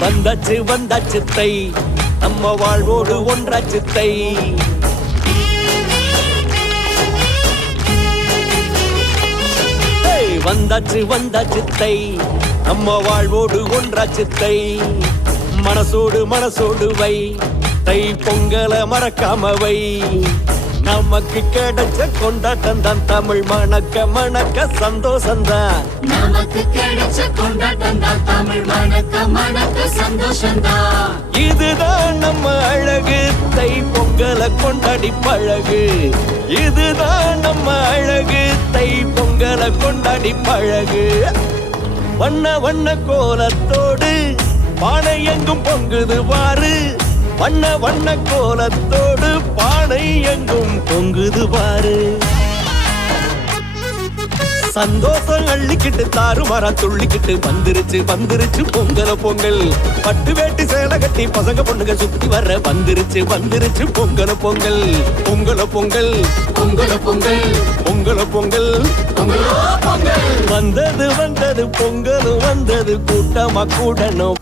வந்தாச்சு வந்தாச்சு தை, நம்ம வாழ்வோடு ஒன்றாச்சு தை. வந்தாச்சு வந்தாச்சு தை, நம்ம வாழ்வோடு ஒன்றாச்சு தை. மனசோடு மனசோடு வை, தை பொங்கல மறக்காம வை. நமக்கு கிடைச்ச கொண்டாட்டம் தான் தமிழ் மணக்க மணக்க சந்தோஷந்தான். நமக்கு கிடைச்ச கொண்டாட்டம் தான் தமிழ் மணக்க மணக்க சந்தோஷந்தான். இதுதான் நம்ம அழகு, தை பொங்கல கொண்டாடி பழகு. இதுதான் நம்ம அழகு, தை பொங்கல கொண்டாடி பழகு. வண்ண வண்ண கோலத்தோடு பானை எங்கும் பொங்குது பாரு. வண்ண வண்ண கோலத்தோடு பானை எங்கும் பொங்குது பாரு. சந்தோஷம் அள்ளிக்கிட்டு தாறுமாறா துள்ளிக்கிட்டு வந்துருச்சு வந்துருச்சு பொங்கல பொங்கல். பட்டு வேட்டி சேலை கட்டி பசங்க பொண்ணுங்க சுத்தி வர்ற வந்துருச்சு வந்துருச்சு பொங்கல பொங்கல். பொங்கல பொங்கல் பொங்கல பொங்கல் பொங்கல பொங்கல் பொங்கல். வந்தது வந்தது பொங்கல் வந்தது, கூட்டமா கூடணும்.